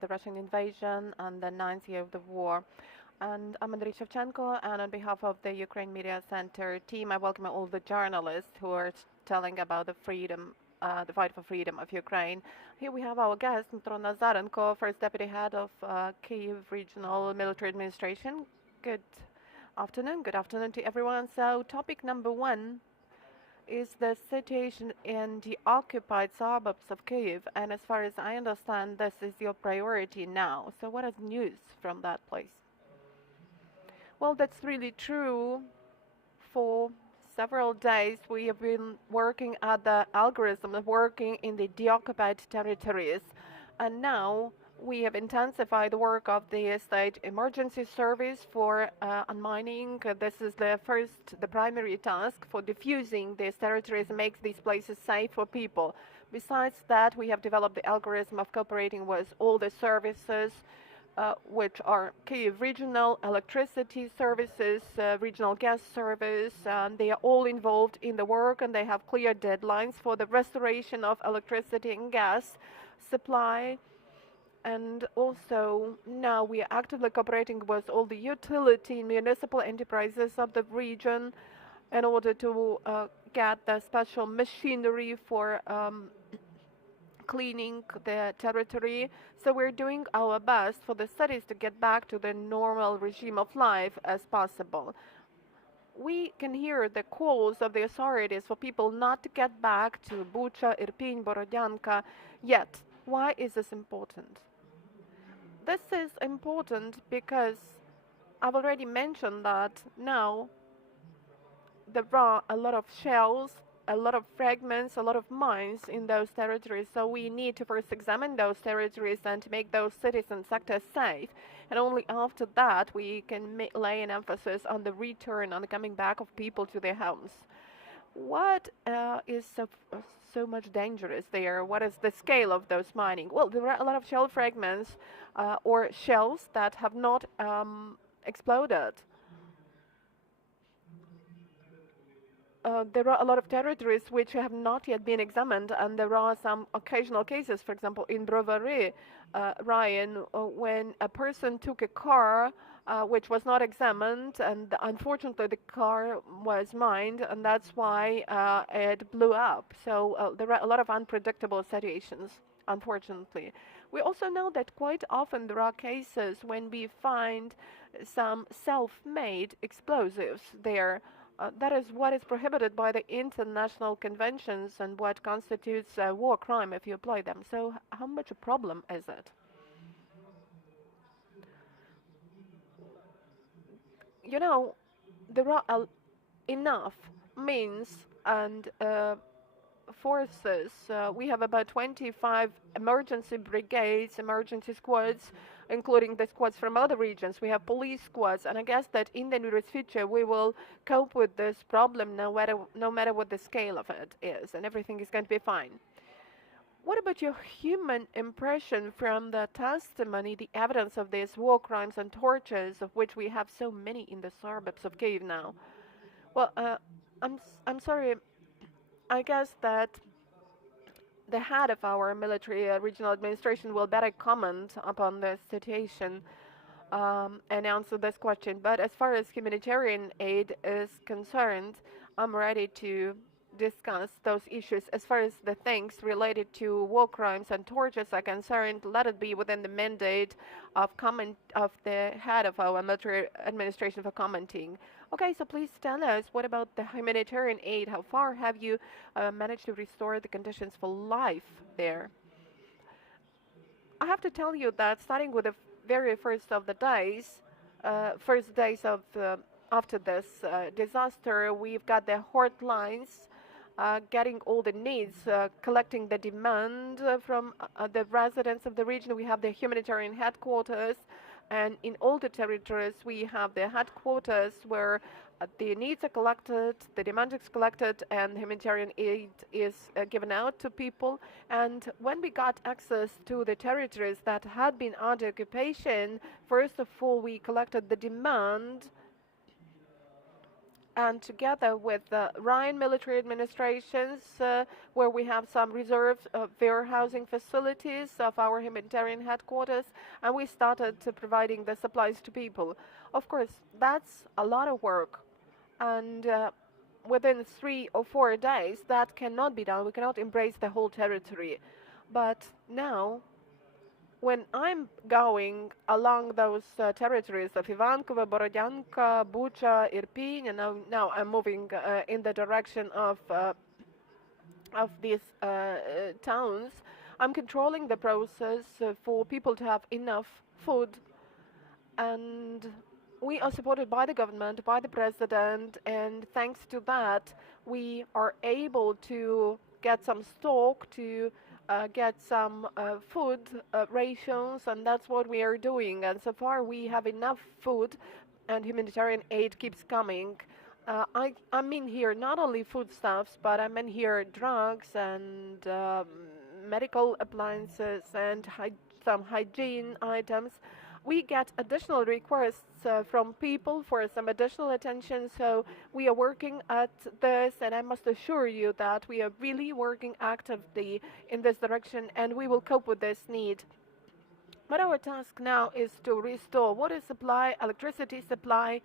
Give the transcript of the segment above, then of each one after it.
the Russian invasion and the ninth year of the war. And I'm Andriy Shevchenko, and on behalf of the Ukraine Media Center team, I welcome all the journalists who are telling about the fight for freedom of Ukraine. Here we have our guest, Dmytro Nazarenko, first deputy head of Kyiv Regional Military Administration. Good afternoon. Good afternoon to everyone. So, topic number one is the situation in the occupied suburbs of Kyiv, and as far as I understand, this is your priority now. So, what is news from that place? Well, that's really true. For several days, we have been working at the algorithm of working in the deoccupied territories, and now we have intensified the work of the state emergency service for unmining. This is the primary task for diffusing these territories and make these places safe for people. Besides that, we have developed the algorithm of cooperating with all the services which are Kyiv regional electricity services, regional gas service, and they are all involved in the work, and they have clear deadlines for the restoration of electricity and gas supply. And also now we are actively cooperating with all the utility municipal enterprises of the region in order to get the special machinery for cleaning the territory. So we're doing our best for the cities to get back to the normal regime of life as possible. We can hear the calls of the authorities for people not to get back to Bucha, Irpin, Borodyanka yet. Why is this important? This is important because I've already mentioned that now there are a lot of shells, a lot of fragments, a lot of mines in those territories. So we need to first examine those territories and to make those cities and sectors safe. And only after that we can lay an emphasis on the return, on the coming back of people to their homes. What is so much dangerous there? What is the scale of those mining? Well, there are a lot of shell fragments or shells that have not exploded. There are a lot of territories which have not yet been examined, and there are some occasional cases, for example, in Brovary, Ryan, when a person took a car which was not examined, and unfortunately the car was mined, and that's why it blew up. So there are a lot of unpredictable situations, unfortunately. We also know that quite often there are cases when we find some self-made explosives there. That is what is prohibited by the international conventions and what constitutes a war crime if you apply them. So how much a problem is it? You know, there are enough means and forces. We have about 25 emergency brigades, emergency squads, including the squads from other regions. We have police squads, and I guess that in the nearest future we will cope with this problem no matter what the scale of it is, and everything is going to be fine. What about your human impression from the testimony, the evidence of these war crimes and tortures, of which we have so many in the suburbs of Kyiv now? Well, I'm sorry. I guess that the head of our military regional administration will better comment upon the situation and answer this question. But as far as humanitarian aid is concerned, I'm ready to discuss those issues. As far as the things related to war crimes and tortures are concerned, let it be within the mandate of the head of our military administration for commenting. Okay, so please tell us, what about the humanitarian aid? How far have you managed to restore the conditions for life there? I have to tell you that starting with the very first of the days, first days of after this disaster, we've got the hotlines, getting all the needs, collecting the demand from the residents of the region. We have the humanitarian headquarters, and in all the territories we have the headquarters where the needs are collected, the demand is collected, and humanitarian aid is given out to people. And when we got access to the territories that had been under occupation, first of all we collected the demand and together with the Rhine military administrations, where we have some reserved warehousing facilities of our humanitarian headquarters, and we started providing the supplies to people. Of course, that's a lot of work, and within 3 or 4 days, that cannot be done. We cannot embrace the whole territory. But now, when I'm going along those territories of Ivankovo, Borodyanka, Bucha, Irpin, and now I'm moving in the direction of these towns, I'm controlling the process for people to have enough food, and we are supported by the government, by the president, and thanks to that, we are able to get some stock, to get some food rations, and that's what we are doing. And so far, we have enough food, and humanitarian aid keeps coming. I mean here not only foodstuffs, but I mean here drugs and medical appliances and some hygiene items. We get additional requests from people for some additional attention, so we are working at this, and I must assure you that we are really working actively in this direction, and we will cope with this need. But our task now is to restore water supply, electricity supply,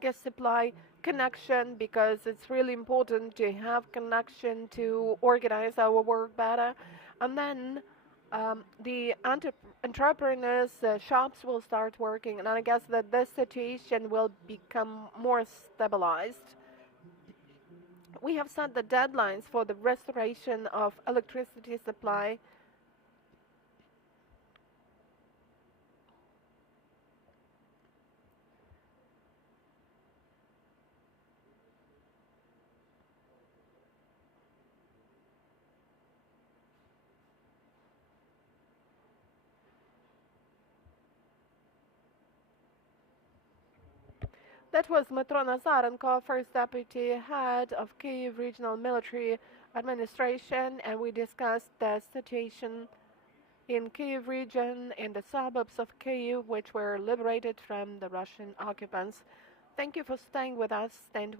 gas supply, connection, because it's really important to have connection to organize our work better, and then the entrepreneurs, shops will start working, and I guess that this situation will become more stabilized. We have set the deadlines for the restoration of electricity supply. That was Dmytro Nazarenko, first deputy head of Kyiv Regional Military Administration, and we discussed the situation in Kyiv region, in the suburbs of Kyiv, which were liberated from the Russian occupants. Thank you for staying with us, and